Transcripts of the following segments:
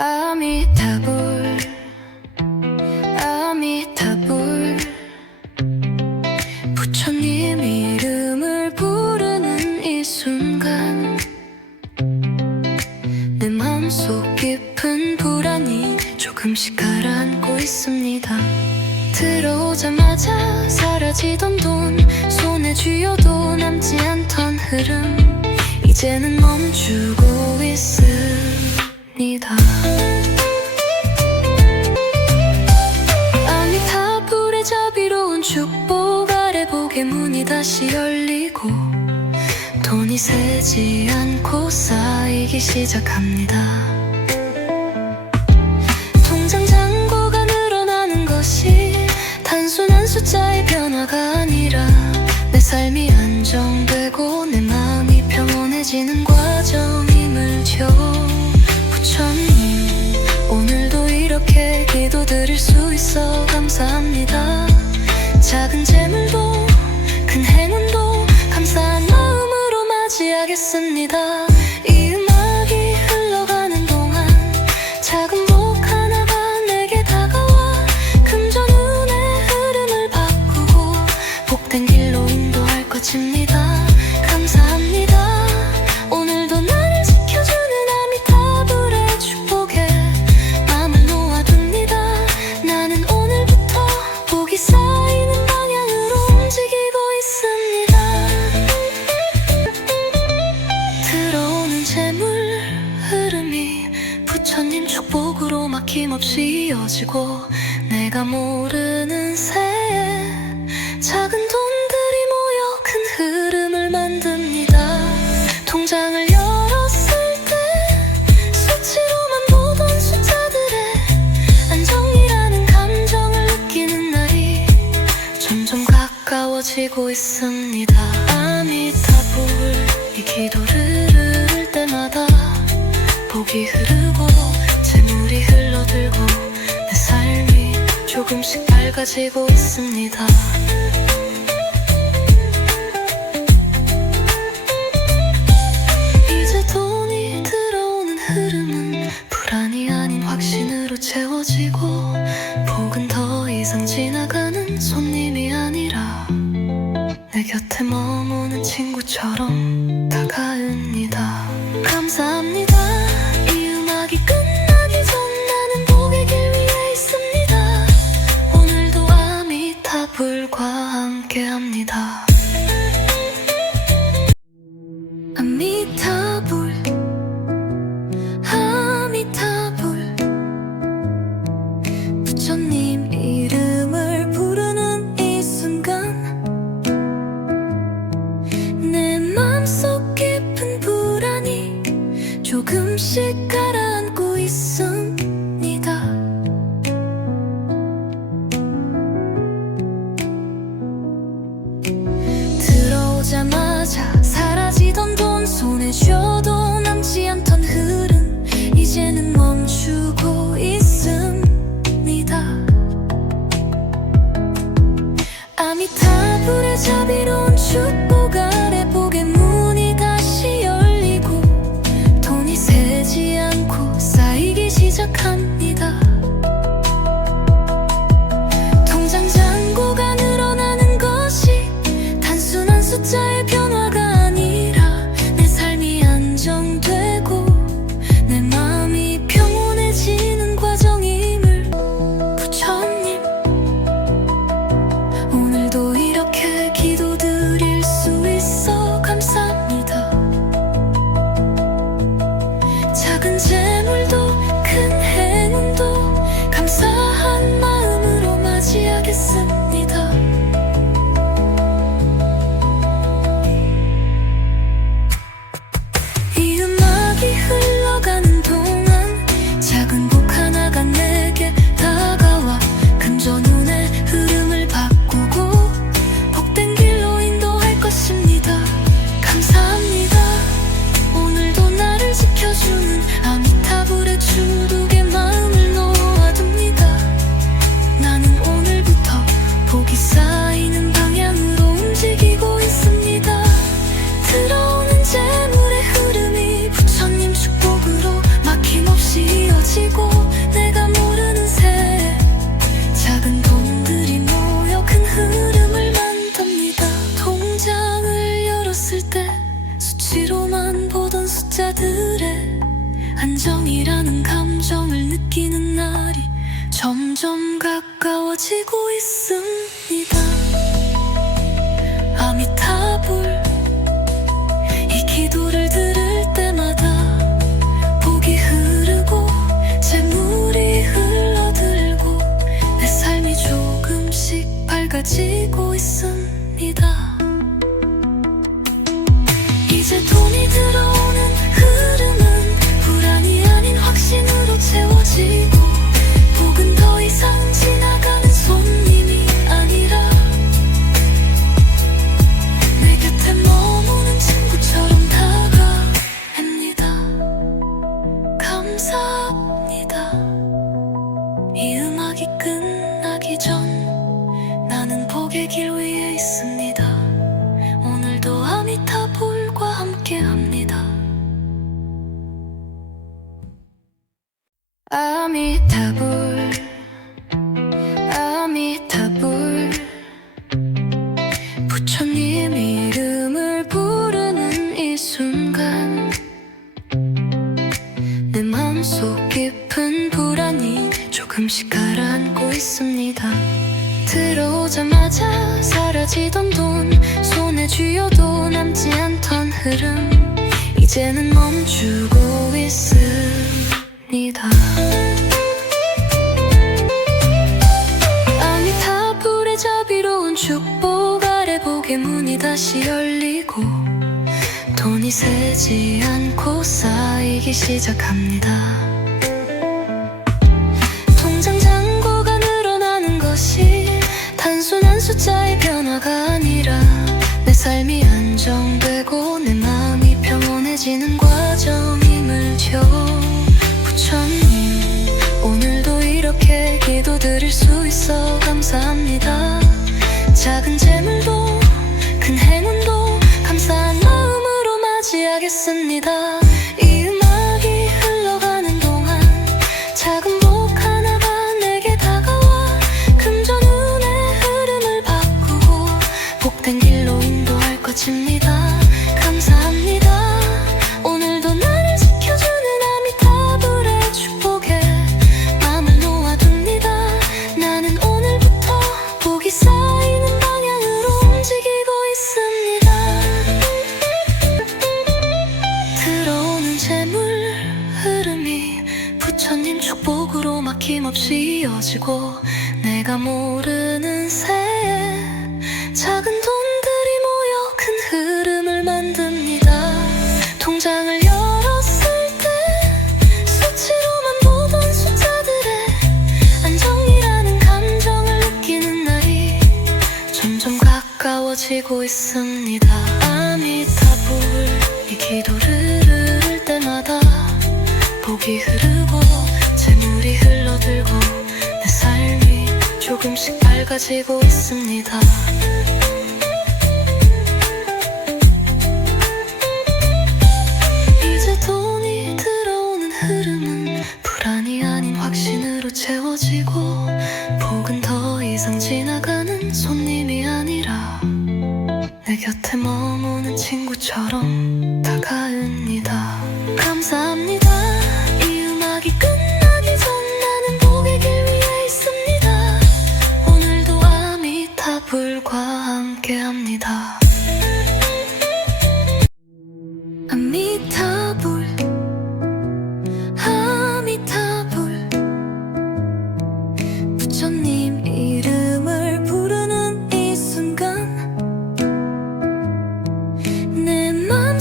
아미타불 아미타불 부처님 이름을 부르는 이 순간 내 마음속 깊은 불안이 조금씩 가라앉고 있습니다. 들어오자마자 사라지던 돈, 손에 쥐어도 남지 않던 흐름 이제는 멈추고 있습니다. 아미타불의 자비로운 축복 아래 복의 문이 다시 열리고 돈이 새지 않고 쌓이기 시작합니다. 통장 잔고가 늘어나는 것이 단순한 숫자의 변화가 아니라 내 삶이 안정되고 내 마음이 평온해지는 과정임을요. 부처님, 오늘도 이렇게 기도드릴 수 있어 감사합니다. 작은 재물도 큰 행운도 감사한 마음으로 맞이하겠습니다. 이 음악이 흘러가는 동안 작은 복 하나가 내게 다가와 금전운의 흐름을 바꾸고 복된 길로 인도할 것입니다. 감사합니다. 오늘도 나를 지켜주는 아미타불의 축복에 마음을 놓아둡니다. 나는 오늘부터 복이 쌓이는 방향으로 움직이고 있습니다. 들어오는 재물 흐름이 부처님 축복으로 막힘없이 이어지고 내가 모르는 새에 작은 돈들이 모여 큰 흐름을 만듭니다. 통장을 열었을 때 수치로만 보던 숫자들의 안정이라는 감정을 느끼는 날이 점점 가까워지고 있습니다. 아미타불 이 기도를 들을 때마다 복이 흐르고 재물이 흘러들고 내 삶이 조금씩 밝아지고 있습니다. 이제 돈이 들어오는 흐름은 불안이 아닌 확신으로 채워지고 복은 더 이상 지나가는 손님이 아니라 내 곁에 머무는 친구처럼 다가옵니다. 감사합니다. 이 음악이 끝나기 전 나는 복의 길 위에 있습니다. 오늘도 아미타불과 함께합니다. 아미타불 아미타불 부처님 이름을 부르는 이 순간 내 맘속 깊은 불안이 조금씩 가라앉고 있습니다. 들어오자마자 사라지던 돈, 손에 쥐어도 남지 않던 흐름 이제는 멈추고 있습니다. 아미타불의 자비로운 축복 아래 복의 문이 다시 열리고 돈이 새지 않고 쌓이기 시작합니다. 통장 잔고가 늘어나는 것이 단순한 숫자의 변화가 아니라 내 삶이 안정되고 내 마음이 평온해지는 과정임을 부처님, 오늘도 이렇게 기도드릴 수 있어 감사합니다. 작은 재물도 큰 행운 가까워지고 내가 모르는 새에 작은 돈들이 모여 큰 흐름을 만듭니다. 통장을 열었을 때 수치로만 보던 숫자들의 안정이라는 감정을 느끼는 날이 점점 가까워지고 있습니다. 아미타불, 이 기도를 들을 때마다 복이 흐르고 재물이 흘러들고 내 삶이 조금씩 밝아지고 있습니다. 이제 돈이 들어오는 흐름은 불안이 아닌 확신으로 채워지고 복은 더 이상 지나가는 손님이 아니라 내 곁에 머무는 친구처럼 다가옵니다. 감사합니다. 이 음악이 끝나기 전 나는 복의 길 위에 있습니다. 오늘도 아미타불과 함께합니다. 아미타불, 아미타불, 부처님 이름을 부르는 이 순간 내 마음속 깊은 불안이 조금씩 가라앉고 있습니다. 들어오자마자 사라지던 돈, 손에 쥐어도 남지 않던 흐름 이제는 멈추고 있습니다. 아미타불의 자비로운 축복 아래 복의 문이 다시 열리고 돈이 새지 않고 쌓이기 시작합니다. 통장 잔고가 늘어나는 것이 단순한 숫자의 변화가 아니라 내 삶이 안정되고 내 마음이 평온해지는 과정임을요. 부처님, 오늘도 이렇게 기도드릴 수 있어 감사합니다. 작은 재물도 큰 행운도 감사한 마음으로 맞이하겠습니다. 이 음악이 흘러가는 동안 작은 복 하나가 내게 다가와 금전운의 흐름을 바꾸고 복된 길로 인도할 것입니다. 감사합니다. 오늘도 나를 지켜주는 아미타불의 축복에 마음을 놓아둡니다. 나는 오늘부터 복이 쌓이는 방향으로 움직이고 있습니다. 들어오는 재물 흐름이 부처님 축복으로 막힘없이 이어지고 내가 모르는 새에 작은 돈들이 모여 큰 흐름을 만듭니다. 통장을 열었을 때 수치로만 보던 숫자들의 안정이라는 감정을 느끼는 날이 점점 가까워지고 있습니다. 아미타불, 이 기도를 들을 때마다 복이 흐르고 재물이 흘러들고 내 삶이 조금씩 밝아지고 있습니다. 이제 돈이 들어오는 흐름은 불안이 아닌 확신으로 채워지고 복은 더 이상 지나가는 손님이 아니라 내 곁에 머무는 친구처럼 다가옵니다. 감사합니다. 이 음악이 끝나기 전 나는 복의 길 위에 있습니다. 오늘도 아미타불과 함께합니다. 아미타불, 아미타불, 부처님 이름을 부르는 이 순간 내 맘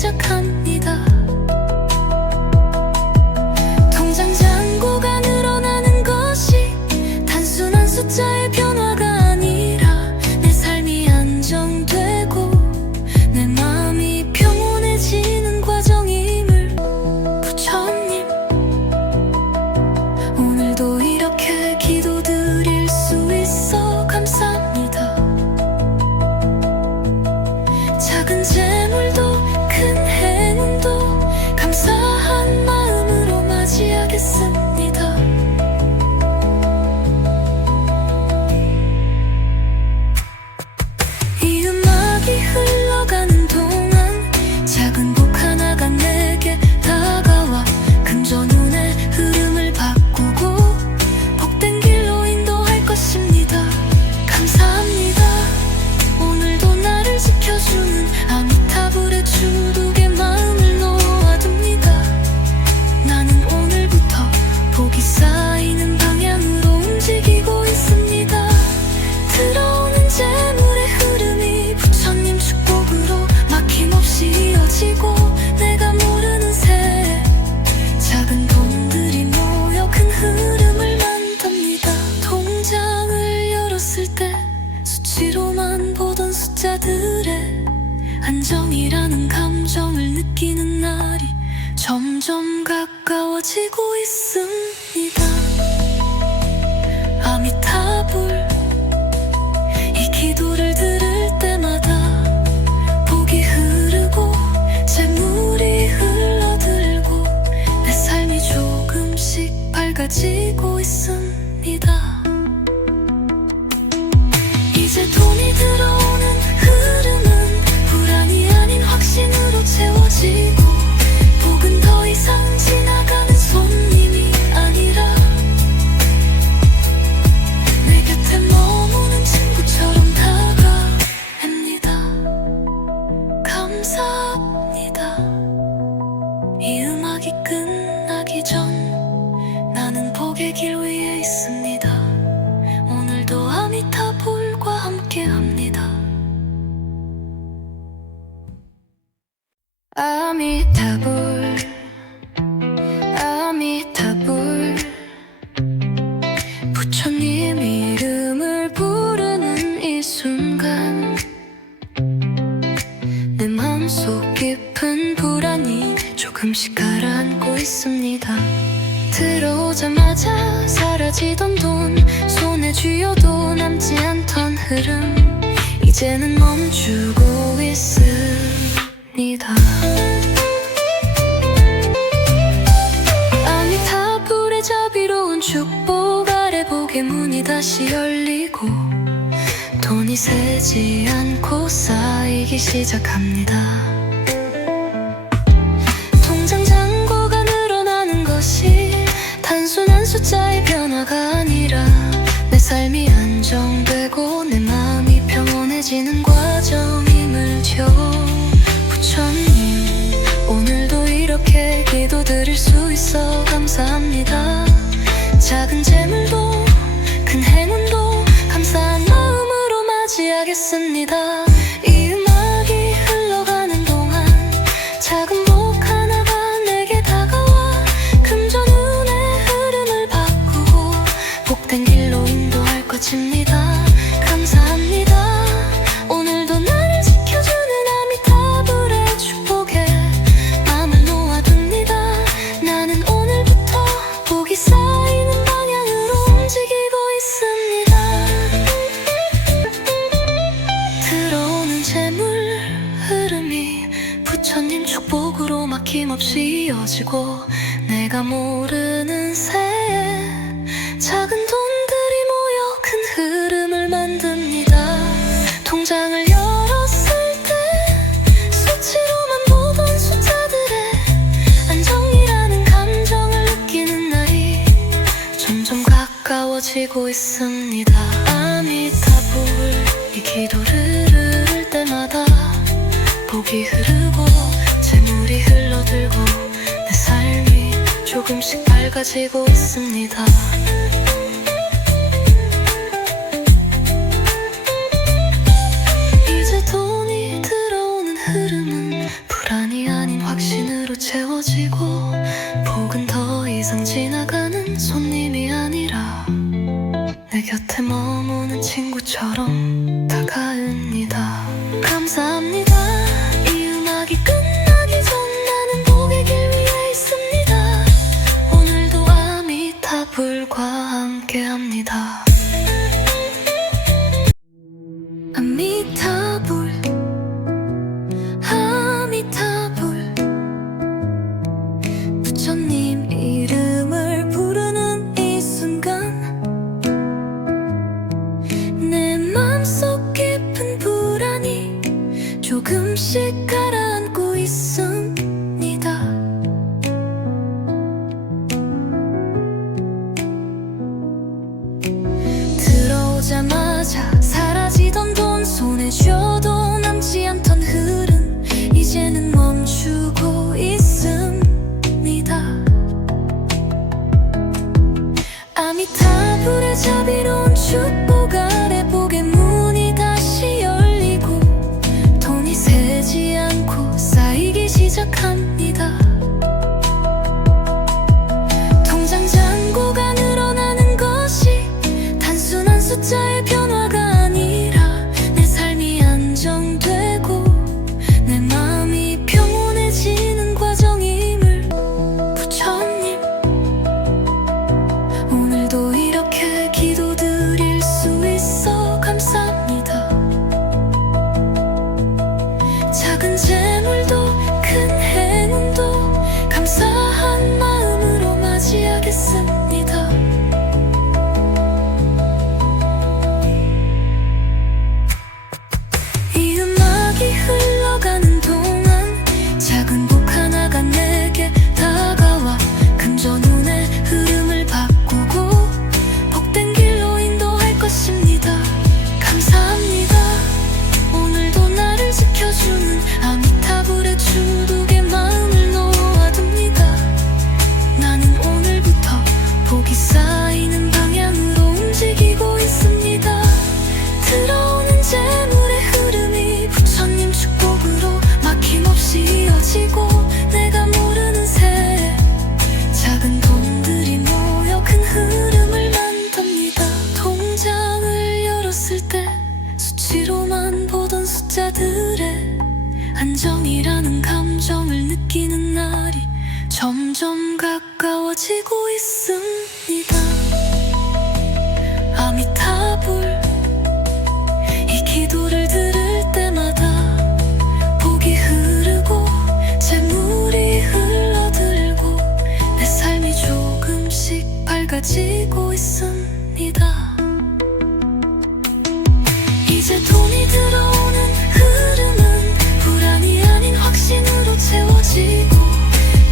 시작합니다. 통장 잔고가 늘어나는 것이 단순한 숫자의 변화가 아니라 내 삶이 안정되고 내 마음이 평온해지는 과정임을. 부처님, 오늘도 이렇게 기도드릴 수 있어 감사합니다. 작은 재물도 큰 행운도 감사한 마음으로 맞이하겠습니다. 이 음악이 흘러가는 동안 작은 복 하나가 내게 다가와 금전운의 흐름을 바꾸고 복된 길로 인도할 것입니다. 감사합니다. 오늘도 나를 지켜주는 아미타불의 주독에 마음을 놓아둡니다. 나는 오늘부터 복이 쌓이는 방향으로 움직이고 있습니다. 들어오는 재물의 흐름이 부처님 축복으로 막힘없이 이어지고 내가 모르는 새에 작은 돈들이 모여 큰 흐름을 만듭니다. 통장을 열었을 때 수치로만 보던 숫자들의 안정이라는 감정을 느끼는 날이 점점 가까워지고 있습니다. 아미타불, 이 기도를 들을 때마다 복이 흐르고 재물이 흘러들고 내 삶이 조금씩 밝아지고 있습니다. 이제 돈이 들어오는 흐름은 불안이 아닌 확신으로 채워지고 복은 더 이상 지나가는 손님이 아니라 내 곁에 머무는 친구처럼 다가옵니다. 감사합니다. 이 음악이 끝나기 전 나는 복의 길 위에 있습니다. 오늘도 아미타불과 함께합니다. 아미타불, 아미타불, 부처님 이름을 부르는 이 순간 내 마음속 깊은 불안이 조금씩 가라앉고 있습니다. 들어오자마자 사라지던 돈, 손에 쥐어도 남지 않던 흐름 이제는 멈추고 있습니다. 아미타불의 자비로운 축복 아래 복의 문이 다시 열리고 돈이 새지 않고 쌓이기 시작합니다. 통장 잔고가 늘어나는 것이 단순한 숫자의 변화가 아니라 내 삶이 안정되고 내 마음이 평온해지는 과정임을요. 부처님, 오늘도 이렇게 기도드릴 수 있어 감사합니다. 작은 재물도 큰 행운도 감사한 마음으로 맞이하겠습니다. 이 음악이 흘러가는 동안 작은 복 하나가 내게 다가와 금전운의 흐름을 바꾸고 복된 길로 인도할 것입니다. 감사합니다. 오늘도 나를 지켜주는 아미타불의 축복에 마음을 놓아둡니다. 나는 오늘부터 복이 쌓이는 방향으로 움직이고 있습니다. 들어오는 재물 흐름이 부처님 축복으로 막힘없이 이어지고 내가 모르는 새에 작은 돈들이 모여 큰 흐름을 만듭니다. 통장을 열었을 때 수치로만 보던 숫자들의 안정이라는 감정을 느끼는 날이 점점 가까워지고 있습니다. 아미타불, 이 기도를 들을 때마다 복이 흐르고 재물이 흘러들고 내 삶이 조금씩 밝아지고 있습니다. 이제 돈이 들어오는 흐름은 불안이 멈추고 있습니다. 아미타불의 자비로운 축복 아래 복의 문이 다시 열리고 돈이 새지 않고 쌓이기 시작합니다. 통장 잔고가 늘어나는 것이 단순한 숫자의 변화가 아니라 내 삶이 안정되고 내 마음이 평온해지는 과정임을 부처님, 오늘도 이렇게 기도드릴 수 있어 감사합니다. 작은 재물도 큰 행운도 감사한 마음으로 맞이하겠습니다. 이 음악이 흘러가는 동안 작은 복 하나가 내게 다가와 금전운의 흐름을 바꾸고 복된 길로 인도할 것입니다. 감사합니다. 오늘도 나를 지켜주는 아미타불의 축복에 마음을 놓아둡니다. 나는 오늘부터 복이 쌓이는 방향으로 움직이고 있습니다. 들어오는 재물의 흐름이 부처님 축복으로 막힘없이 이어지고 내가 모르는 새에 작은 돈들이 모여 큰 흐름을 만듭니다. 통장을 열었을 때 수치로만 보던 숫자들의 안정이라는 감정을 느끼는 날이 점점 가까워지고 있습니다. 아미타불, 이 기도를 들을 때마다 복이 흐르고 재물이 흘러들고 내 삶이 조금씩 밝아지고 있습니다. 이제 돈이 들어오는 흐름은 불안이 아닌 확신으로 채워지고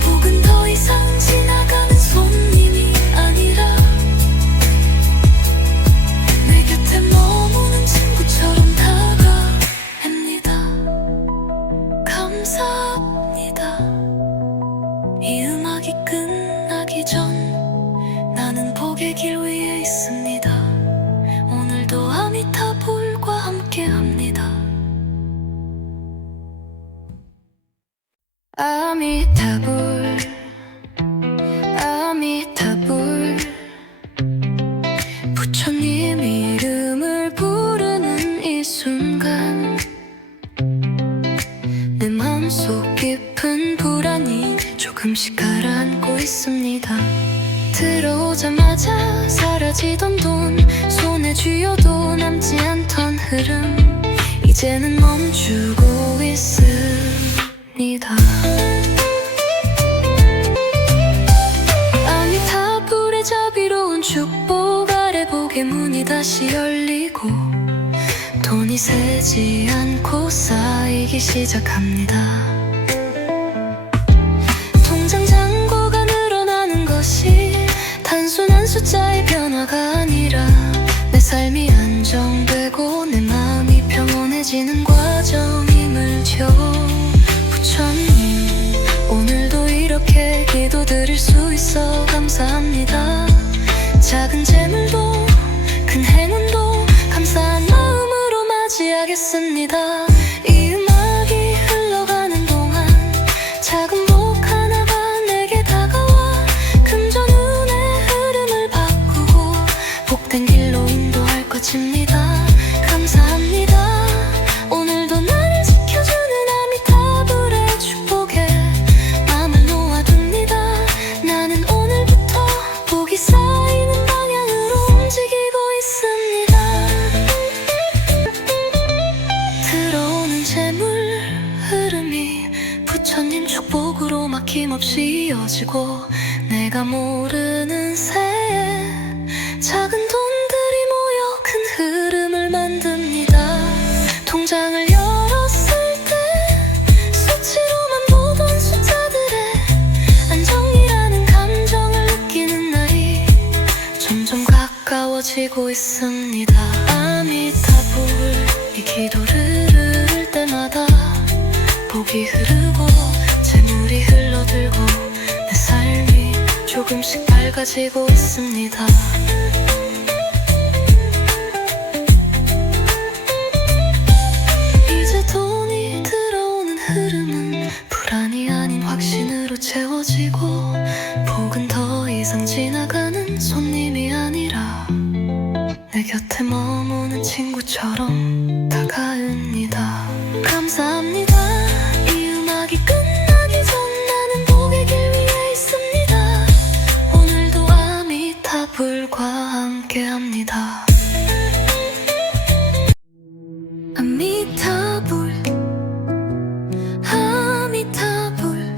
복은 더 이상 지나가는 손님이 아니라 내 곁에 머무는 친구처럼 다가옵니다. 감사합니다. 이 음악이 끝나기 전 나는 복의 길 위에 있습니다. 오늘도 아미타불과 함께합니다. 아미타불, 아미타불, 부처님 이름을 부르는 이 순간 내 마음속 깊은 불안이 조금씩 가라앉고 있습니다. 들어오자마자 사라지던 돈, 손에 쥐어도 남지 않던 흐름 이제는 멈추고 있습니다. 아미타불의 자비로운 축복 아래 복의 문이 다시 열리고 돈이 새지 않고 쌓이기 시작합니다. 통장 잔고가 늘어나는 것이 단순한 숫자의 변화가 아니라 내 삶이 안정되고 내 마음이 평온해지는 과정임을요. 부처님, 오늘도 이렇게 기도드릴 수 있어 감사합니다. 작은 재물도 큰 행운도 감사한 마음으로 맞이하겠습니다. 이 음악이 흘러가는 동안 작은 복 하나가 내게 다가와 금전운의 흐름을 바꾸고 복된 길로 인도할 것입니다. 감사합니다. 오늘도 나를 지켜주는 아미타불의 축복에 마음을 놓아둡니다. 나는 오늘부터 복이 쌓이는 방향으로 움직이고 있습니다. 들어오는 재물 흐름이 부처님 축복으로 막힘없이 이어지고 내가 모르는 새에 작은 돈들이 모여 큰 흐름을 만듭니다. 통장을 열었을 때 수치로만 보던 숫자들의 안정이라는 감정을 느끼는 날이 점점 가까워지고 있습니다. 아미타불, 이 기도를 들을 때마다 복이 흐르고 밝아지고 있습니다. 이제 돈이 들어오는 흐름은 불안이 아닌 확신으로 채워지고, 복은 더 이상 지나가는 손님이 아니라 내 곁에 머무는 친구처럼 다가옵니다. 감사합니다. 이 음악이 끝나기 전 나는 복의 길 위에 있습니다. 오늘도 아미타불과 함께합니다. 아미타불, 아미타불.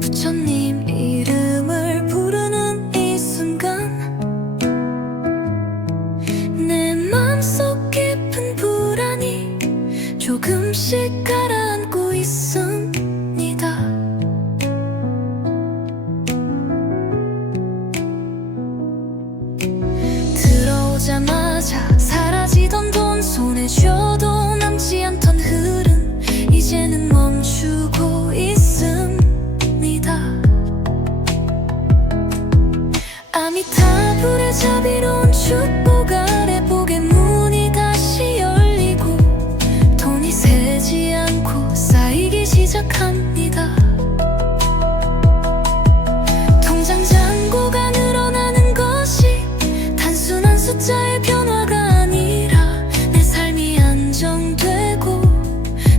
부처님 이름을 부르는 이 순간 내 맘속 깊은 불안이 조금씩 가라앉고 있습니다. 들어오자마자 사라지던 돈, 손에 쥐어도 남지 않던 흐름 이제는 멈추고 있습니다. 아미타불의 자비로운 축복 아래 복의 문이 다시 열리고, 돈이 새지 않고 쌓이기 시작합니다. 통장 잔고가 늘어나는 것이 단순한 숫자의 변화가 아니라 내 삶이 안정되고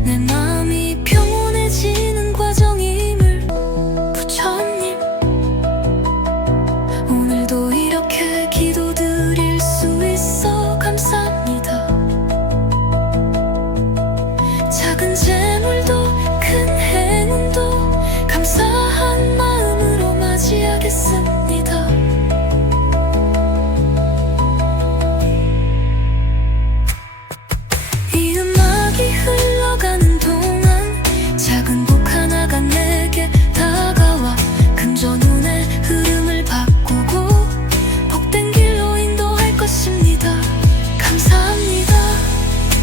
내 마음이 평온해지는 과정임을. 부처님, 오늘도 이렇게 기도드릴 수 있어 감사합니다. 작은 재물도 큰 행운도 감사한 마음으로 맞이하겠습니다. 이 음악이 흘러가는 동안 작은 복 하나가 내게 다가와 금전 운의 흐름을 바꾸고 복된 길로 인도할 것입니다. 감사합니다.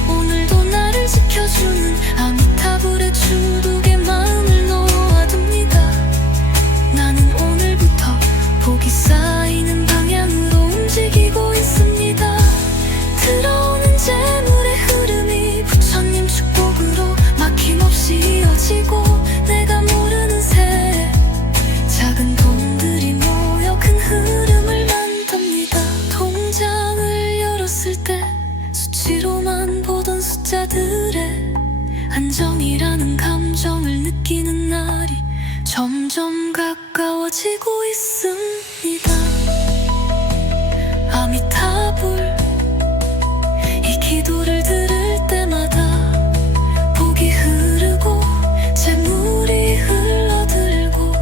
오늘도 나를 지켜주는 아미타불의 축복에 마음을 놓아둡니다. 나는 오늘부터 복이 쌓이는 방향으로 움직이고 있습니다. 들어오는 재물의 흐름이 부처님 축복으로 막힘없이 이어지고, 내가 모르는 새에 작은 돈들이 모여 큰 흐름을 만듭니다. 통장을 열었을 때 수치로만 보던 숫자들의 안정이라는 감정을 느끼는 날이 점점 가까워지고 있습니다. 아미타불, 이 기도를 들을 때마다 복이 흐르고 재물이 흘러들고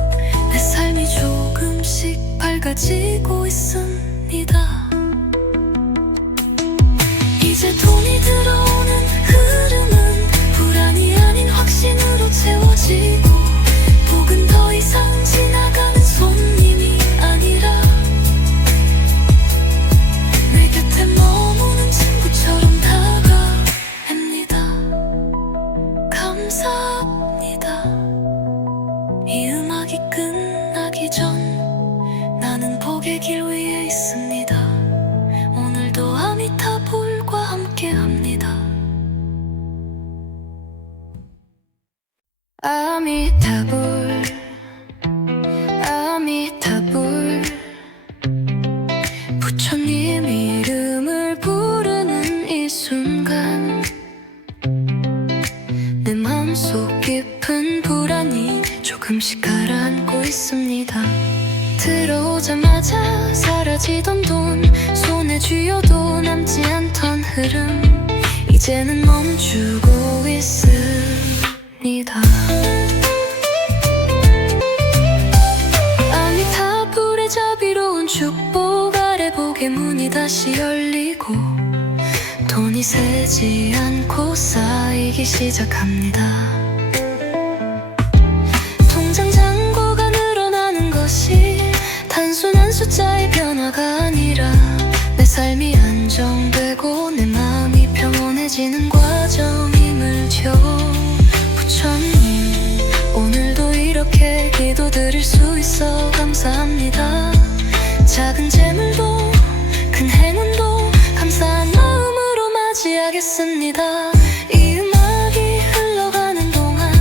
내 삶이 조금씩 밝아지고 있습니다. 이제 돈이 들어오는 흐름은 불안이 아닌 확신으로 채워지고, 복은 더 이상 지나가는 손님이 아니라 내 곁에 머무는 친구처럼 다가옵니다. 감사합니다. 이 음악이 끝나기 전 나는 복의 길 위에 있습니다. 오늘도 아미타불과 함께합니다. 아미타불, 아미타불. 부처님 이름을 부르는 이 순간 내 맘속 깊은 불안이 조금씩 가라앉고 있습니다. 들어오자마자 사라지던 돈, 손에 쥐어도 남지 않던 흐름 이제는 멈추고 있습니다. 아미타불의 자비로운 축복 아래 복의 문이 다시 열리고, 돈이 새지 않고 쌓이기 시작합니다. 통장 잔고가 늘어나는 것이 단순한 숫자의 변화가 아니라 내 삶이 안정되고 내 마음이 평온해지는 과정임을 줘. 부처님, 오늘도 이렇게 기도드릴 수 있어 감사합니다. 작은 재물도 큰 행운도 감사한 마음으로 맞이하겠습니다. 이 음악이 흘러가는 동안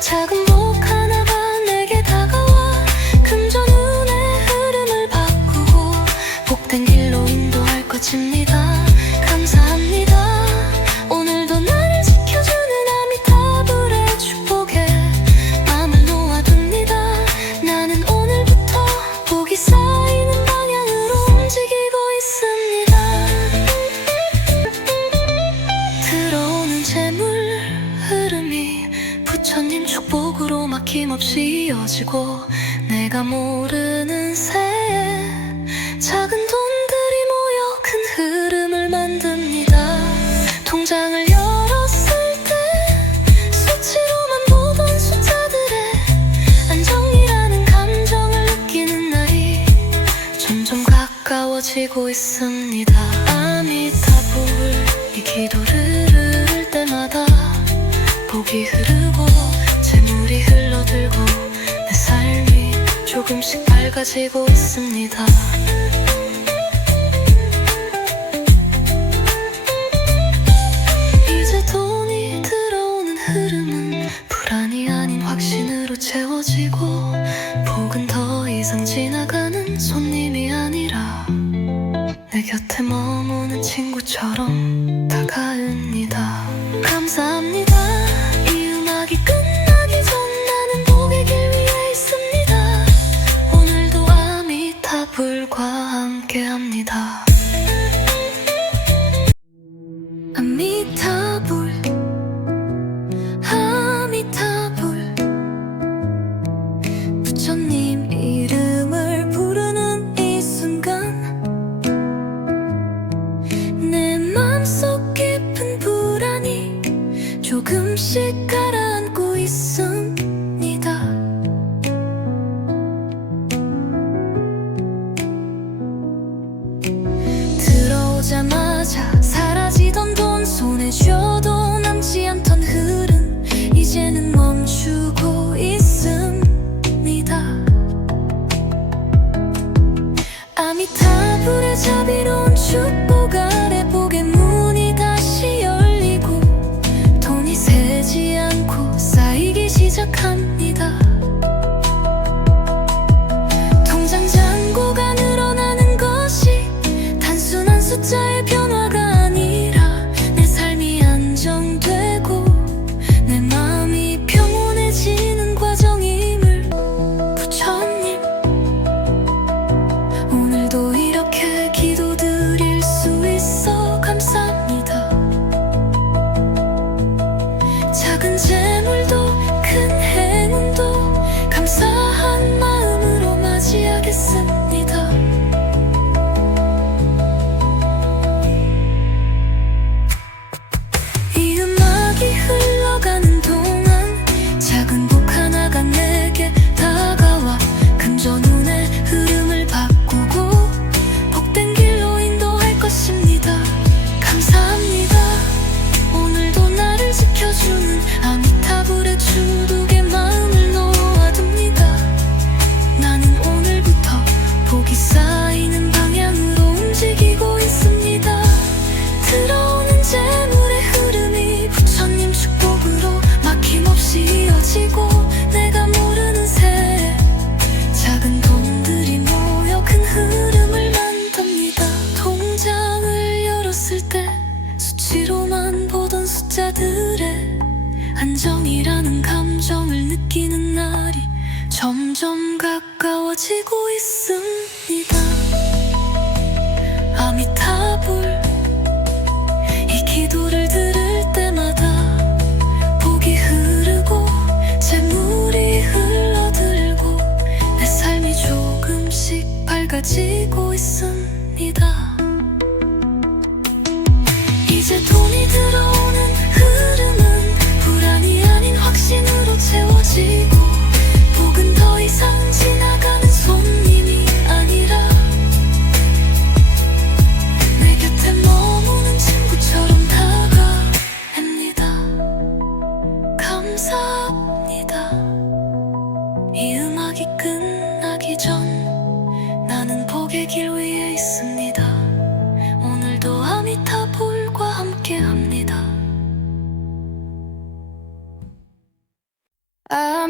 작은 복 하나가 내게 다가와 금전운의 흐름을 바꾸고 복된 길로 인도할 것입니다. 감사합니다. 오늘도 나를 지켜주는 아미타불의 축복에 마음을 놓아둡니다. 나는 오늘부터 복이 쌓이는 방향으로 움직이고 있습니다. 들어오는 재물 흐름이 부처님 축복으로 막힘없이 이어지고 내가 모르는 새에 작은 돈들이 모여 큰 흐름을 만듭니다. 통장을 열었을 때 수치로만 보던 숫자들의 안정이라는 감정을 느끼는 날이 점점 가까워지고 있습니다. 아미타불 이 기도를 들을 때마다 복이 흐르고 재물이 흘러들고 내 삶이 조금씩 밝아지고 있습니다. 이제 돈이 들어오는 흐름은 불안이 아닌 확신으로 채워지고 복은 더 이상 지나가는 손님이 아니라 내 곁에 머무는 친구처럼 다가옵니다. 감사합니다. 이 음악이 끝나기 전 나는 복의 길 위에 있습니다. 오늘도 아미타불과 함께합니다. 아미타불 아미타불 부처님 이름을 부르는 이 순간 내 맘속 깊은 불안이 조금씩 가라앉고 있습니다. 들어오자마자 사라지던 돈 손에 쥐어도 남지 않던 흐름 이제는 멈추고 있습니다. 아미타불의 자비로운 축복 아래 복의 문이 다시 열리고 돈이 새지 않고 쌓이기 시작합니다. 통장 잔고가 늘어나는 것이 단순한 숫자의 변화가 아니라 내 삶이 안정되고 내 마음이 평온해지는 과정임을 부처님 오늘도 이렇게 기도드릴 수 있어 감사합니다. 작은 재물도 큰 행운도 감사한 마음으로 맞이하겠습니다. 이 음악이 흘러가는 동안 작은 복 하나가 내게 다가와 금전운의 흐름을 바꾸고 복된 길로 인도할 것입니다. 감사합니다. 오늘도 나를 지켜주는 아미타불의 축복에 마음을 놓아둡니다. 나는 오늘부터 복이 쌓이는 방향으로 움직이고 있습니다. 들어오는 재물의 흐름이 부처님 축복으로 막힘없이 이어지고 내가 모르는 새에 작은 돈들이 모여 큰 흐름을 만듭니다. 통장을 열었을 때 수치로만 보던 숫자들의 안정이라는 감정을 느끼는 날이 점점 가까워지고 있습니다. 아미타불 이 기도를 들을 때마다 복이 흐르고 재물이 흘러들고 내 삶이 조금씩 밝아지고 있습니다. 이제 돈이 들어오는 흐름은 불안이 아닌 확신으로 채워지고 복은 더 이상 지나가는 손님이 아니라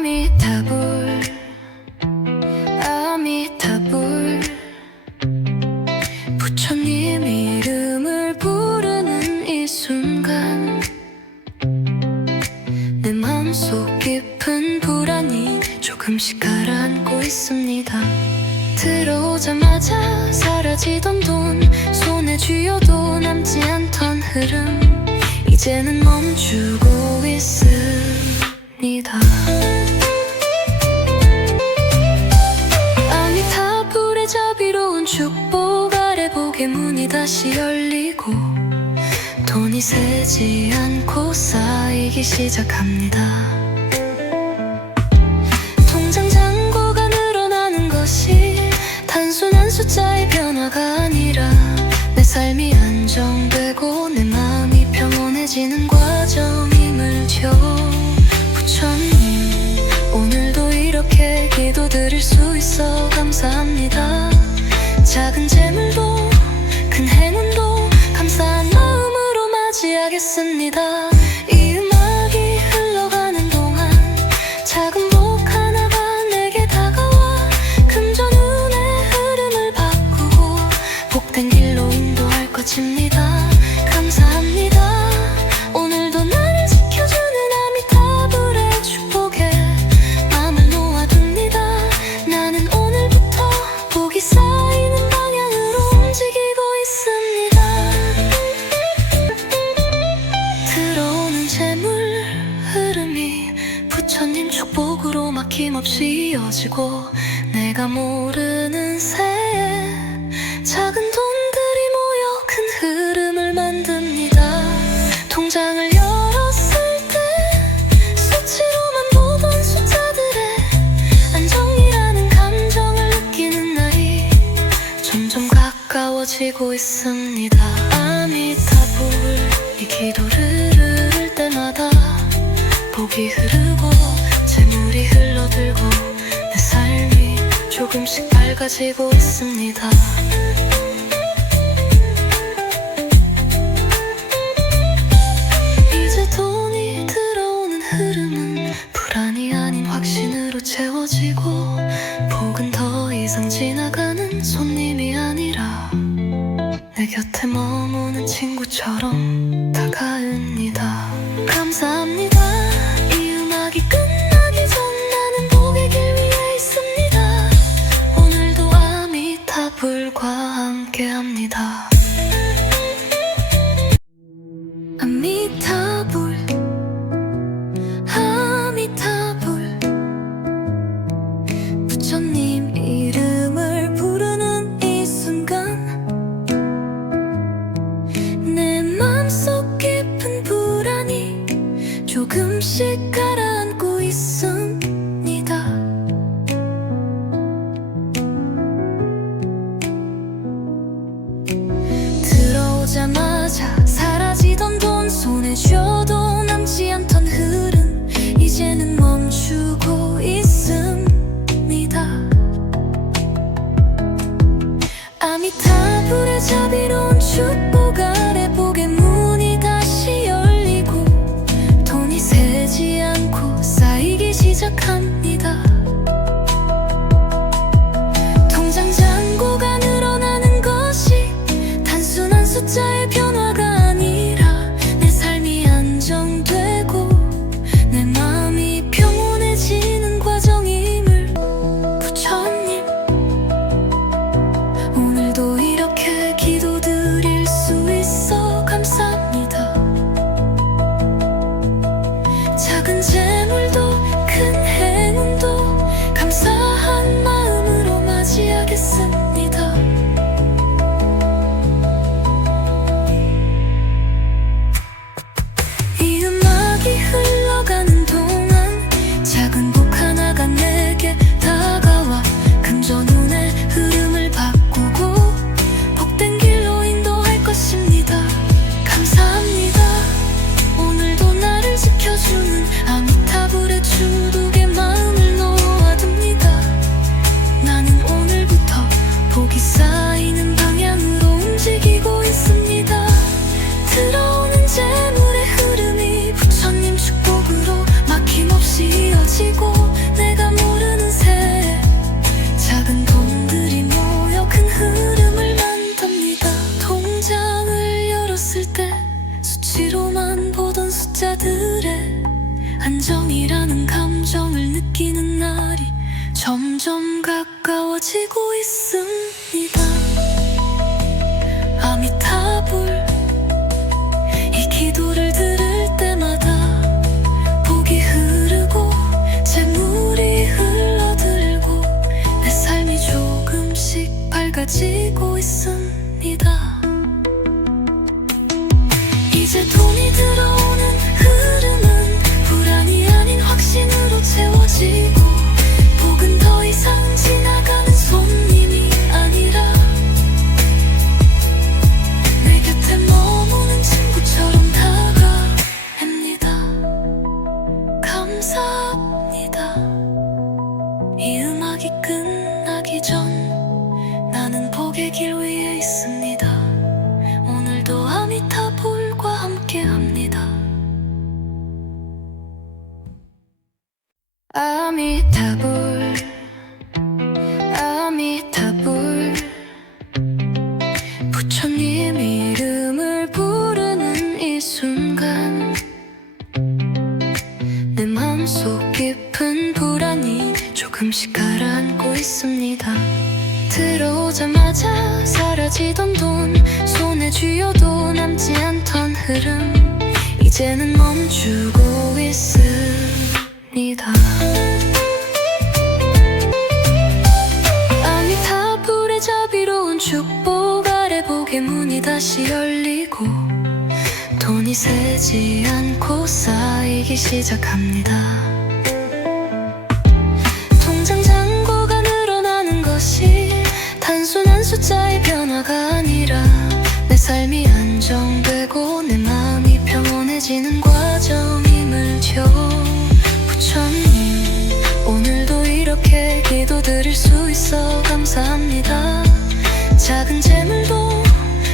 아미타불 아미타불 부처님 이름을 부르는 이 순간 내 마음속 깊은 불안이 조금씩 가라앉고 있습니다. 들어오자마자 사라지던 돈, 손에 쥐어도 남지 않던 흐름, 이제는 멈추고 있습니다. 아미타불의 자비로운 축복 아래 복의 문이 다시 열리고 돈이 새지 않고 쌓이기 시작합니다. 통장 잔고가 늘어나는 것이 단순한 숫자의 변화가 아니라 내 삶이 안정되고 내 마음이 평온해지는 과정임을요. 부처님, 오늘도 이렇게 기도드릴 수 있어 감사합니다. 작은 재물도 큰 행운도 감사한 마음으로 맞이하겠습니다. 이 음악이 흘러가는 동안 작은 복 하나가 내게 다가와 금전운의 흐름을 바꾸고 복된 길로 인도할 것입니다. 감사합니다. 오늘도 나를 지켜주는 아미타불의 축복에 마음을 놓아둡니다. 나는 오늘부터 복이 쌓이는 방향으로 움직이고 있습니다. 들어오는 재물 흐름이 부처님 축복으로 막힘없이 이어지고 내가 모르는 새에 작은 돈들이 모여 큰 흐름을 만듭니다. 통장을 열었을 때 수치로만 보던 숫자들의 안정이라는 감정을 느끼는 날이 점점 가까워지고 있습니다. 아미타불 이 기도를 들을 때마다 복이 흐르고 재물이 흘러들고 내 삶이 조금씩 밝아지고 있습니다. 이제 돈이 들어오는 흐름은 불안이 아닌 확신으로 채워지고 복은 더 이상 지나가는 손님이 아니라 내 곁에 머무는 친구처럼 다가옵니다. 감사합니다. 이 음악이 끝나기 전 나는 복의 길 위에 있습니다. 오늘도 아미타불과 함께합니다. 아미타불 아미타불 부처님 이름을 부르는 이 순간 내 맘속 깊은 불안이 조금씩 가라앉고 있습니다. 들어오자마자 사라지던 돈, 손에 쥐어도 남지 않던 흐름, 이제는 멈추고 있습니다. 아미타불의 자비로운 축복 아래 복의 문이 다시 열리고 돈이 새지 않고 쌓이기 시작합니다. 통장 잔고가 늘어나는 것이 단순한 숫자의 변화가 아니라 내 삶이 안정되고 내 마음이 평온해지는 과정임을 부처님, 오늘도 이렇게 기도드릴 수 있어 감사합니다. 작은 재물도 큰 행운 점점 가까워지고 있습니다. 아미타불, 이 기도를 들을 때마다 복이 흐르고 재물이 흘러들고 내 삶이 조금씩 밝아지고 있습니다. 이제 돈이 들어오는 흐름은 불안이 아닌 확신으로 채워지고, 복은 더 이상 지나가는 손님이 아니라 내 곁에 머무는 친구처럼 다가옵니다. 감사합니다. 이 음악이 끝나기 전 나는 복의 길 위에 있습니다. 오늘도 아미타불과 함께합니다. 아미타불, 아미타불, 부처님 이름을 부르는 이 순간 내 맘속 깊은 불안이 조금씩 가라앉고 있습니다. 들어오자마자 사라지던 돈, 손에 쥐어도 남지 않던 흐름, 이제는 멈추고 있습니다. 아미타불의 자비로운 축복 아래 복의 문이 다시 열리고 돈이 새지 않고 쌓이기 시작합니다. 통장 잔고가 늘어나는 것이 단순한 숫자의 변화가 아니라 내 삶이 안정되고 내 마음이 평온해지는 과정임을요. 부처님, 오늘도 이렇게 기도드릴 수 있어 감사합니다. 작은 재물도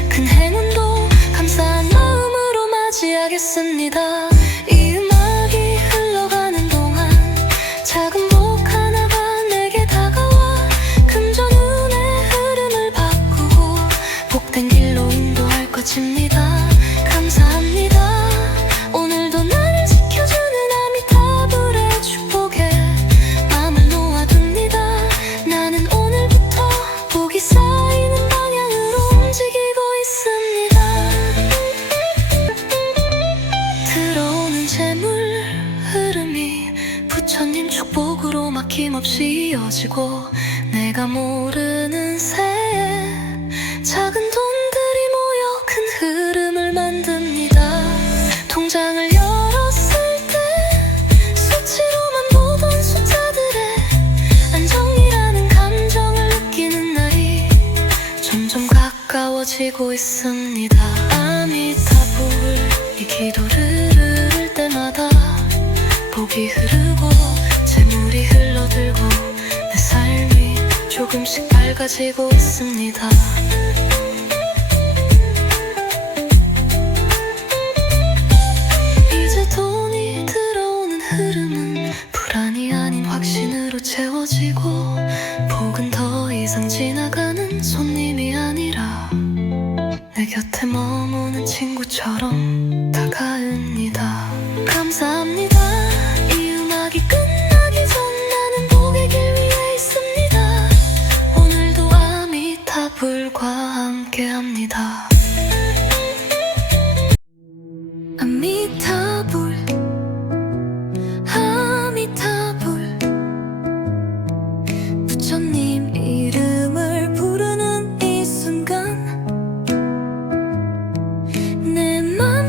큰 행운도 감사한 마음으로 맞이하겠습니다. 이 음악이 흘러가는 동안 작은 복 하나가 내게 다가와 금전운의 흐름을 바꾸고 복된 길로 인도할 것입니다. 감사합니다. 오늘도 나를 지켜주는 아미타불의 축복에 마음을 놓아둡니다. 나는 오늘부터 복이 쌓이는 방향으로 움직이고 있습니다. 들어오는 재물 흐름이 부처님 축복으로 막힘없이 이어지고 내가 모르는 새에 작은 돈들이 모여 큰 흐름을 만듭니다. 통장을 열었을 때 수치로만 보던 숫자들의 안정이라는 감정을 느끼는 날이 점점 가까워지고 있습니다. 아미타불, 이 기도를 들을 때마다 복이 흐르고 재물이 흘러들고 내 삶이 조금씩 밝아지고 있습니다. 이제 돈이 들어오는 흐름은 불안이 아닌 확신으로 채워지고 복은 더 이상 지나가는 손님이 아니라 내 곁에 머무는 친구처럼 다가옵니다. 감사합니다. 이 음악이 끝나기 전 나는 복의 길 위에 있습니다. 오늘도 아미타불과 함께합니다. 아미타불, 아미타불, 부처님 이름을 부르는 이 순간 내 맘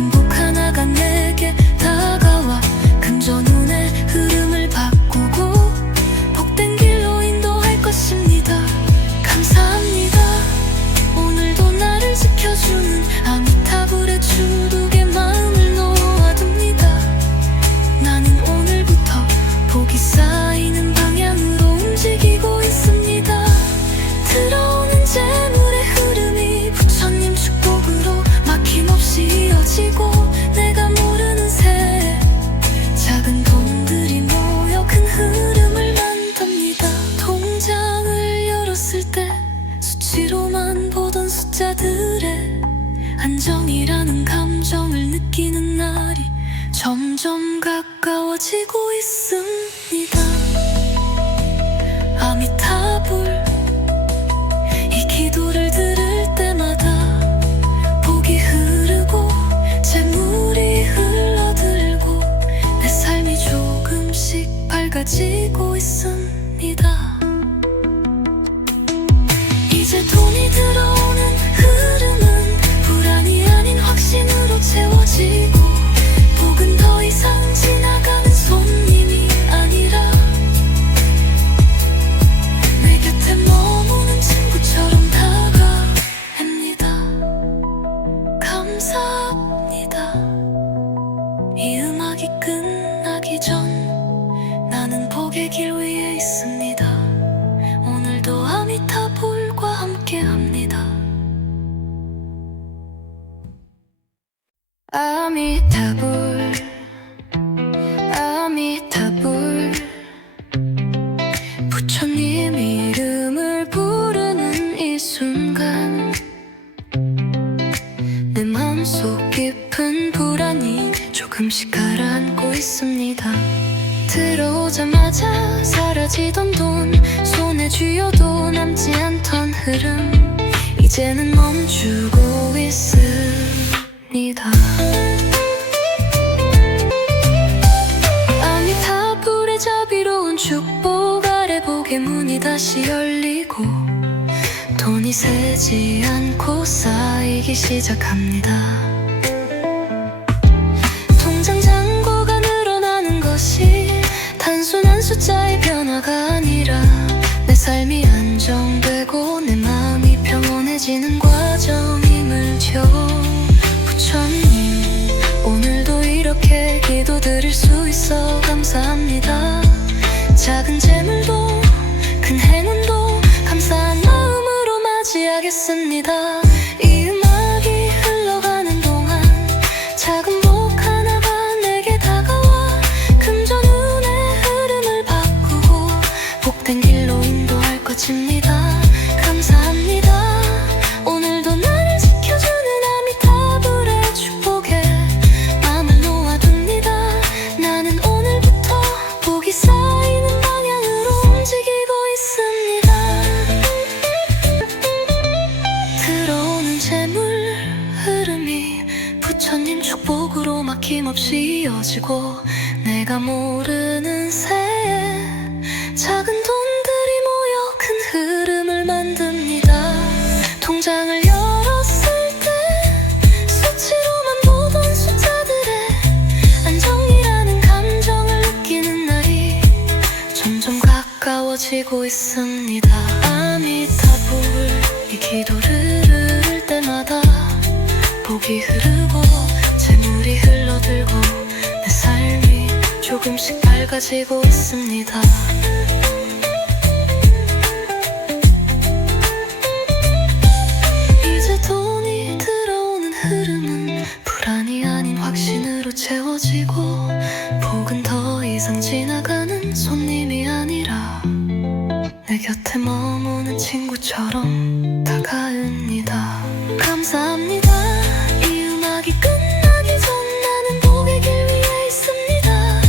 행복 하나가 내게 다가와 금전운의 흐름을 바꾸고 복된 길로 인도할 것입니다. 감사합니다. 오늘도 나를 지켜주는 아미타불의 축복에 마음을 놓아둡니다. 나는 오늘부터 복이 쌓이는 방향으로 움직이고 있습니다. 들어오는 재물의 흐름이 부처님 축복으로 막힘없이 이어지고 내가 모르는 새 작은 돈들이 모여 큰 흐름을 만듭니다. 통장을 열었을 때 수치로만 보던 숫자들의 안정이라는 감정을 느끼는 날이 점점 가까워지고 있습니다. 아미타불 이 기도를 들을 때마다 복이 흐르고 재물이 흘러들고 내 삶이 조금씩 밝아지고 있습니다. 이제 돈이 들어오는 흐름은 불안이 아닌 확신으로 채워지고 복은 더 이상 지나가는 손님이 아니라 내 곁에 머무는 친구처럼 다가옵니다. 감사합니다. 이 음악이 끝나기 전 나는 복의 길 위에 있습니다. 오늘도 아미타불과 함께합니다. 아미타불 아미타불 부처님 이름을 부르는 이 순간 내 마음속 깊은 불안이 조금씩 가라앉고 있습니다. 들어오자마자 사라지던 돈 손에 쥐어도 남지 않던 흐름 이제는 멈추고 있습니다. 아미타불의 자비로운 축복 아래 복의 문이 다시 열리고 돈이 새지 않고 쌓이기 시작합니다. 통장 잔고가 늘어나는 것이 단순한 숫자의 변화가 아니라 내 삶이 안정되고 내 마음이 평온해지는 과정임을 부처님 오늘도 이렇게 기도드릴 수 있어 감사합니다. 작은 재물도 큰 행운도 감사한 마음으로 맞이하겠습니다. 이 음악이 흘러가는 동안 작은 복 하나가 내게 다가와 금전운의 흐름을 바꾸고 복된 길로 인도할 것입니다. 감사합니다. 오늘도 나를 지켜주는 아미타불의 축복에 마음을 놓아둡니다. 나는 오늘부터 복이 쌓이는 방향으로 움직이고 있습니다. 들어오는 재물 흐름이 부처님 축복으로 막힘없이 이어지고 내가 모르는 새에 작은 돈들이 모여 큰 흐름을 만듭니다. 통장을 열었을 때 수치로만 보던 숫자들의 안정이라는 감정을 느끼는 날이 점점 가까워지고 있습니다. 아미타불 이 기도를 들을 때마다 복이 흐르고 재물이 흘러들고 내 삶이 조금씩 밝아지고 있습니다. 이제 돈이 들어오는 흐름은 불안이 아닌 확신으로 채워지고 복은 더 이상 지나가는 손님이 아니라 내 곁에 머무는 친구처럼 다가옵니다. 감사합니다. 이 음악이 끝나기 전 나는 복의 길 위에 있습니다.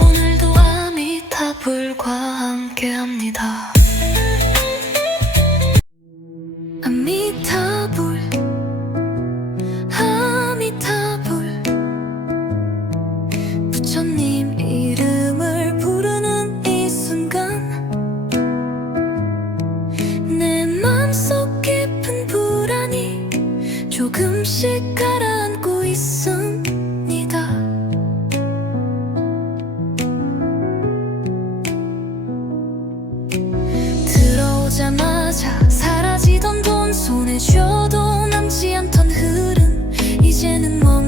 오늘도 아미타불과 함께합니다. 아미타불 아미타불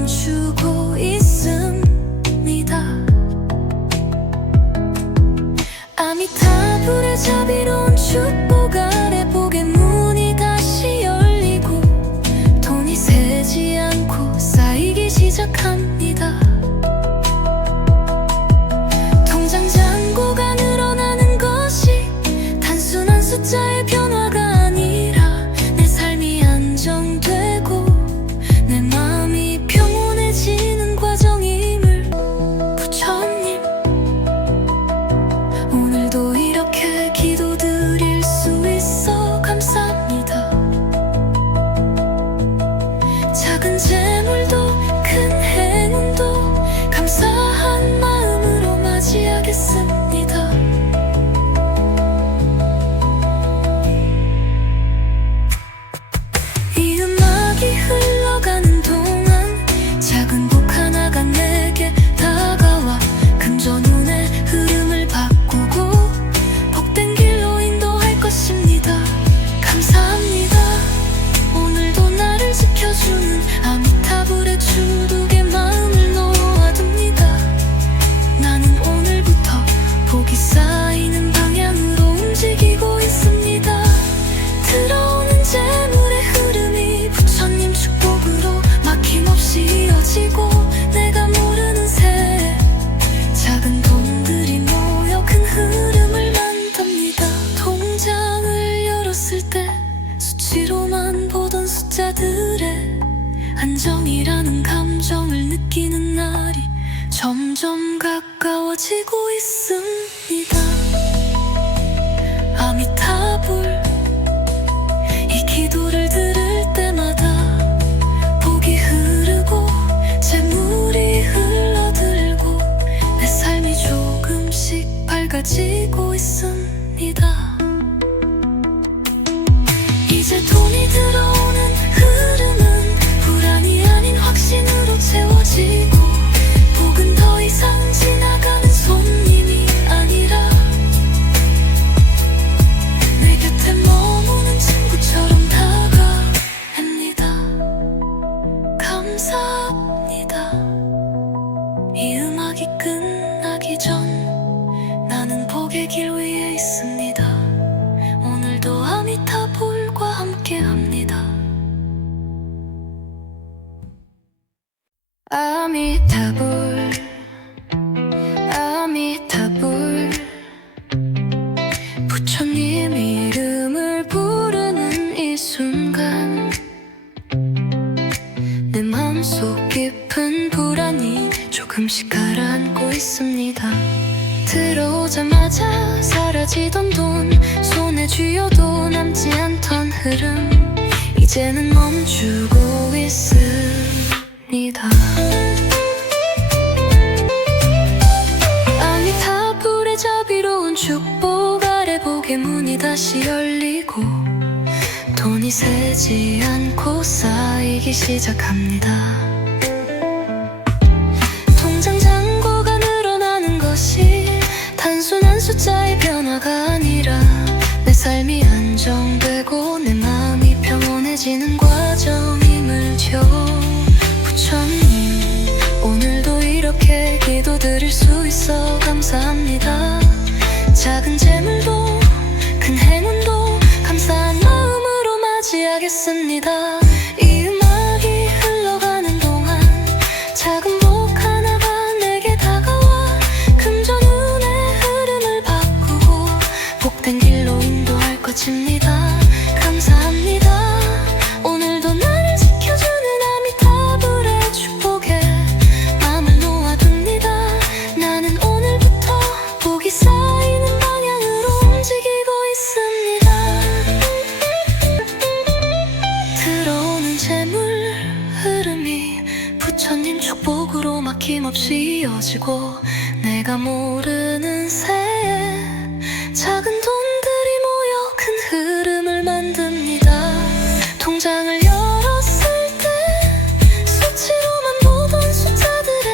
멈추고 있습니다. 아미타불의 자비로운 축복 아래 복의 문이 다시 열리고 돈이 새지 않고 쌓이기 시작합니다. 통장 잔고가 늘어나는 것이 단순한 숫자의 변화가 아니라 내 삶이 안정되고 내 마음이 평온해지는 과정임을 부처님, 오늘도 이렇게 기도드릴 수 있어 감사합니다. 작은 재물도 큰 행운도 감사한 마음으로 맞이하겠습니다. 이 음악이 흘러가는 동안 작은 복 하나가 내게 다가와 금전운의 흐름을 바꾸고 복된 길로 인도할 것입니다. 감사합니다. 오늘도 나를 지켜주는 아미타불의 주독에 마음을 놓아둡니다. 나는 오늘부터 복이 쌓이는 방향으로 움직이고 있습니다. 들어오는 재물의 흐름이 부처님 축복으로 막힘없이 이어지고 내가 모르는 새에 작은 돈들이 모여 큰 흐름을 만듭니다. 통장을 열었을 때 수치로만 보던 숫자들의 안정이라는 감정을 느끼는 날이 점점 가까워지고 있습니다. 아미타불, 이 기도를 들을 때마다 복이 흐르고 재물이 흘러들고 내 삶이 조금씩 밝아지고 있습니다. 이제 돈이 들어오는 흐름은 불안이 아닌 확신으로 채워지고 복은 더 이상 지나가는 손님이 아니라 내 곁에 머무는 친구처럼 다가옵니다. 감사합니다. 이 음악이 끝나기 전 나는 복의 길 위에 있습니다. 오늘도 아미타불과 함께합니다. 아미타불, 아미타불, 부처님 이름을 부르는 이 순간 내 마음속 깊은 불안이 조금씩 가라앉고 있습니다. 들어오자마자 사라지던 돈, 손에 쥐어도 남지 않던 흐름 이제는 멈추고 있습니다. 아미타불의 자비로운 축복 아래 복의 문이 다시 열리고 돈이 새지 않고 쌓이기 시작합니다. 통장 잔고가 늘어나는 것이 단순한 숫자의 변화가 아니라 내 삶이 안정되고 내 마음이 평온해지는 과정임을요. 부처님, 오늘도 이렇게 기도드릴 수 있어 감사합니다. 작은 재물도 큰 행운도 감사한 마음으로 맞이하겠습니다. 이 음악이 흘러가는 동안 작은 복 하나가 내게 다가와 금전운의 흐름을 바꾸고 복된 길로 인도할 것입니다. 감사합니다. 오늘도 나를 지켜주는 아미타불의 축복에 마음을 놓아둡니다. 나는 오늘부터 복이 쌓이는 방향으로 움직이고 있습니다. 들어오는 재물 흐름이 부처님 축복으로 막힘없이 이어지고 내가 모르는 새에 작은 돈들이 모여 큰 흐름을 만듭니다. 통장을 열었을 때 수치로만 보던 숫자들의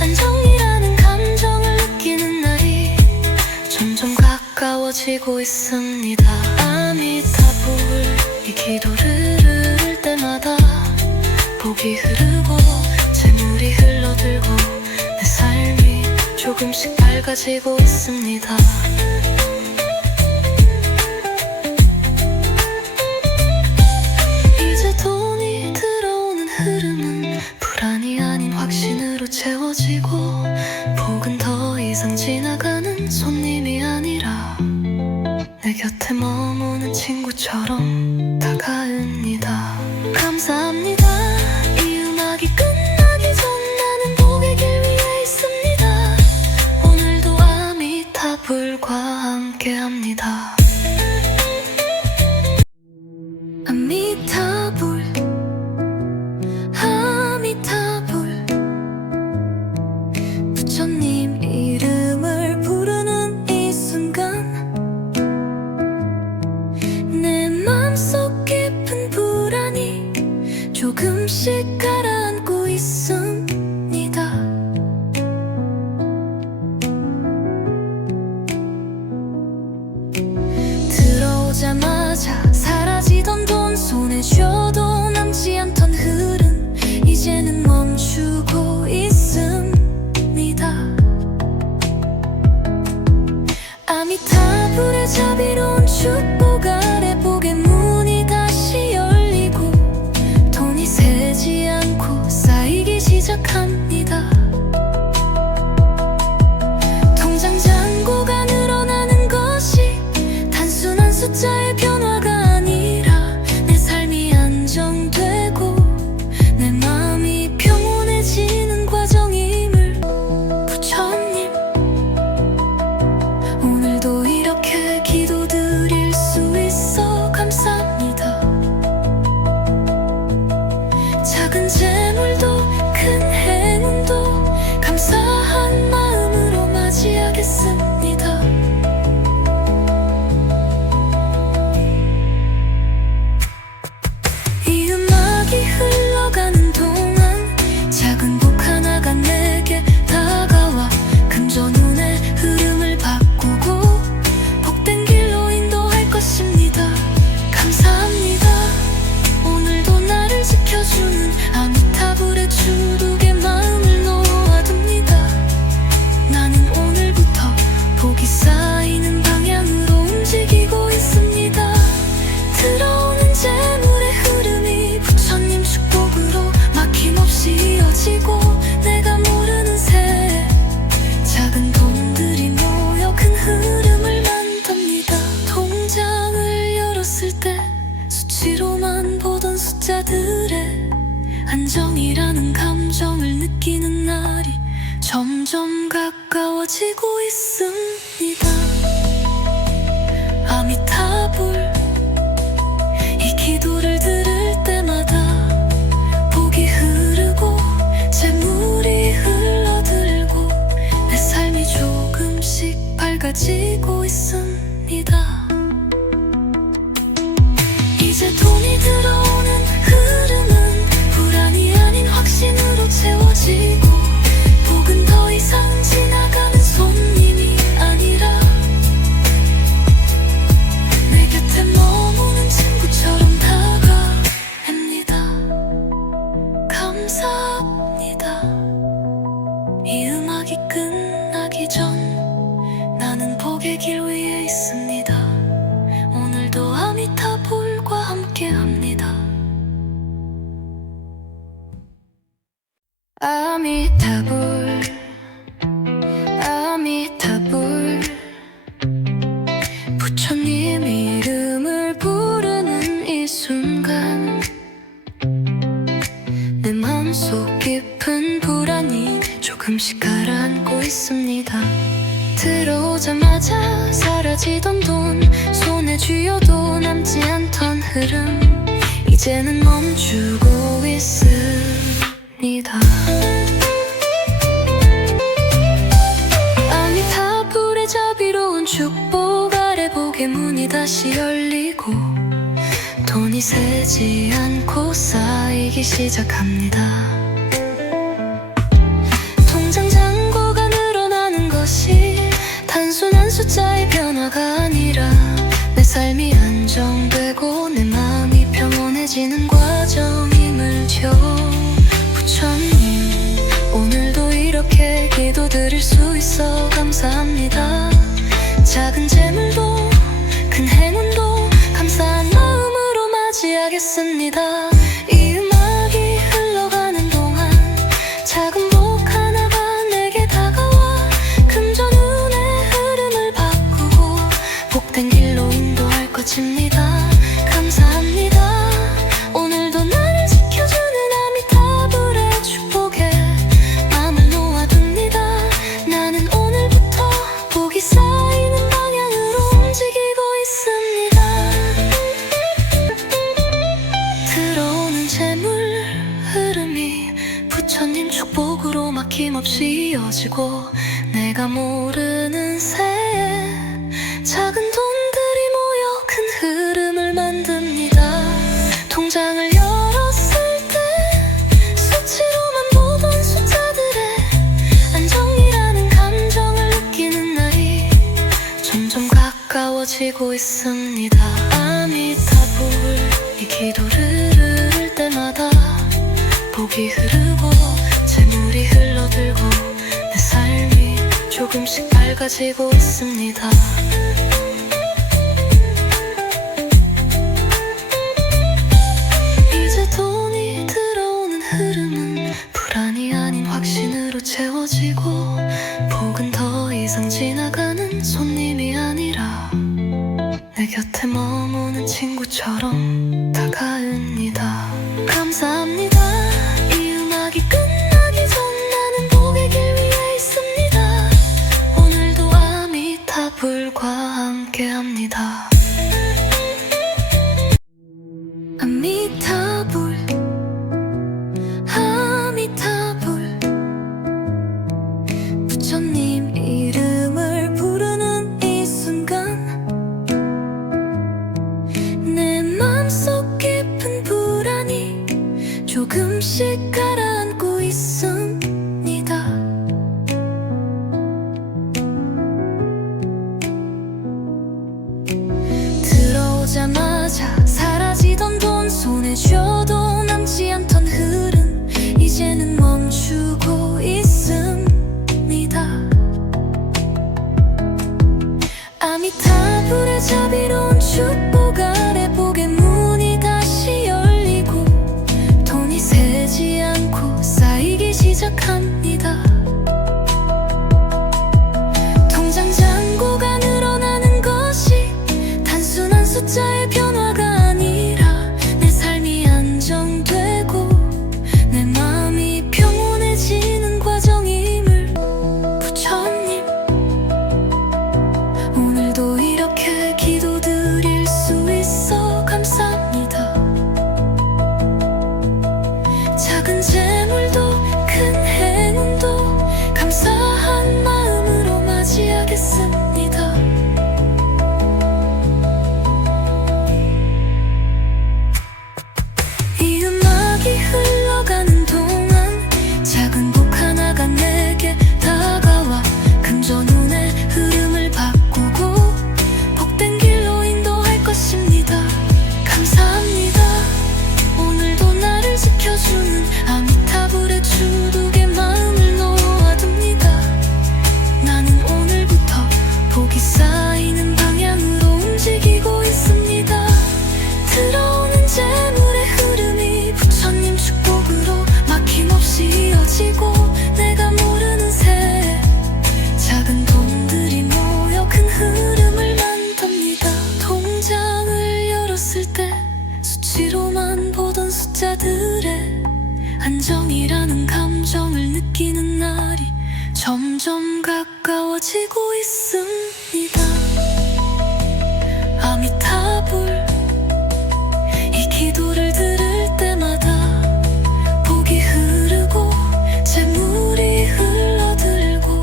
안정이라는 감정을 느끼는 날이 점점 가까워지고 있습니다. 아미타불, 이 기도를 들을 때마다 복이 흐르고 줄어들고 내 삶이 조금씩 밝아지고 있습니다. 이제 돈이 들어오는 흐름은 불안이 아닌 확신으로 채워지고, 복은 더 이상 지나가는 손님이 아니라 내 곁에 머무는 친구처럼 다가옵니다. 감사합니다. 이 음악이 끝나기 전 나는 복의 길 위에 있습니다. 오늘도 아미타불과 함께합니다. 아미타불, 아미타불. 부처님 이름을 부르는 이 순간 내 맘속 깊은 불안이 조금씩 가라앉고 있습니다. 들어오자마자 사라지던 돈, 손에 쥐어도 남지 않던 흐름 이제는 멈추고 있습니다. 아미타불의 자비로운 축복 아래 복의 문이 다시 열리고 돈이 새지 않고 쌓이기 시작합니다. 통장 잔고가 늘어나는 것이 단순한 숫자의 변화가 아니라 내 삶이 안정되고 내 마음이 평온해지는 과정임을. 부처님, 오늘도 이렇게 기도드릴 수 있어 감사합니다. 작은 재물도 큰 행운도 감사한 마음으로 맞이하겠습니다. 이 음악이 흘러가는 동안 작은 복 하나가 내게 다가와 금전운의 흐름을 바꾸고 복된 길로 인도할 것입니다. 감사합니다. 오늘도 나를 지켜주는 아미타불의 축복에 마음을 놓아둡니다. 나는 오늘부터 복이 쌓이는 방향으로 움직이고 있습니다. 들어오는 재물의 흐름이 부처님 축복으로 막힘없이 이어지고 내가 모르는 새에 작은 돈들이 모여 큰 흐름을 만듭니다. 통장을 열었을 때 수치로만 보던 숫자들의 안정이라는 감정을 느끼는 날이 점점 가까워지고 있습니다. 아미타불, 이 기도를 들을 때마다 복이 흐르고 재물이 흘러들고 내 삶이 조금씩 밝아지고 있습니다. 이제 돈이 들어오는 흐름은 불안이 아닌 확신으로 채워지고, 복은 더 이상 지나가는 손님이 아니라 내 곁에 머무는 친구처럼 다가옵니다. 감사합니다. 이 음악이 끝나기 전 나는 복의 길 위에 있습니다. 오늘도 아미타불과 함께합니다. 아미타불, 아미타불. 부처님 이름을 부르는 이 순간 내 맘속 깊은 불안이 조금씩 가라앉고 있습니다. 들어오자마자 사라지던 돈, 손에 쥐어도 남지 않던 흐름 이제는 멈추고 있습니다. 아미타불의 자비로운 축복 아래 복의 문이 다시 열리고 돈이 새지 않고 쌓이기 시작합니다. 통장 잔고가 늘어나는 것이 단순한 숫자의 변화가 아니라 내 삶이 안정되고 내 마음이 평온해지는 과정임을요. 부처님, 오늘도 감사합니다. 작은 재물도 큰 행운도 감사한 마음으로 맞이하겠습니다. 이 음악이 흘러가는 동안 작은 복 하나가 내게 다가와 금전운의 흐름을 바꾸고 복된 길로 인도할 것입니다. 감사합니다. 오늘도 나를 지켜주는 아미타불의 축복에 마음을 놓아둡니다. 나는 오늘부터 복이 쌓이는 방향으로 움직이고 있습니다. 들어오는 재물 흐름이 부처님 축복으로 막힘없이 이어지고 내가 모르는 새에 작은 돈들이 모여 큰 흐름을 만듭니다. 통장을 열었을 때 수치로만 보던 숫자들의 안정이라는 감정을 느끼는 날이 점점 가까워지고 있습니다. 아미타불 이 기도를 들을 때마다 복이 흐르고 재물이 흘러들고 내 삶이 조금씩 밝아지고 있습니다. 이제 돈이 들어오는 흐름은 불안이 아닌 확신으로 채워지고 복은 더 이상 지나가는 손님이 아니라 내 곁에 머무는 친구처럼 다가옵니다. 감사합니다. 이 음악이 끝나기 전 나는 복의 길 위에 있습니다. 오늘도 아미타불과 함께합니다. 아미타불 아미타불 부처님 이름을 부르는 이 순간 내 맘속 깊은 불안이 조금씩 가라앉고 있습니다. 들어오자마자 사라지던 돈 손에 쥐어도 남지 않던 흐름 이제는 멈추고 있습니다. 아미타불의 자비로운 축복 아래 복의 문이 다시 열리고 돈이 새지 않고 쌓이기 시작합니다. 통장 잔고가 늘어나는 것이 단순한 숫자의 변화가 아니라 내 삶이 안정되고 내 마음이 평온해지는 과정임을 부처님 오늘도 이렇게 기도드릴 수 있어 감사합니다. 작은 재물도 큰 행운도 감사한 마음으로 맞이하겠습니다. 이 음악이 흘러가는 동안 작은 복 하나가 내게 다가와 금전운의 흐름을 바꾸고 복된 길로 인도할 것입니다. 감사합니다. 오늘도 나를 지켜주는 아미타불의 축복에 마음을 놓아둡니다. 나는 오늘부터 복이 쌓이는 방향으로 움직이고 있습니다. 들어오는 재물의 흐름이 부처님 축복으로 막힘없이 이어지고 내가 모르는 새에 작은 돈들이 모여 큰 흐름을 만듭니다. 통장을 열었을 때 수치로만 보던 숫자들의 안정이라는 감정을 느끼는 날이 점점 가까워지고 있습니다. 아미타불 이 기도를 들을 때마다 복이 흐르고 재물이 흘러들고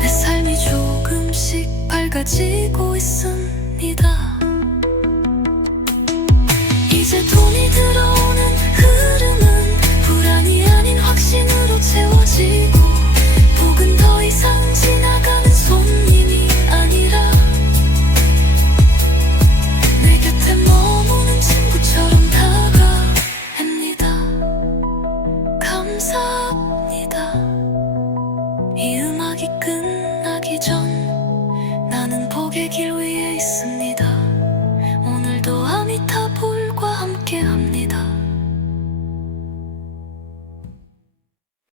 내 삶이 조금씩 밝아지고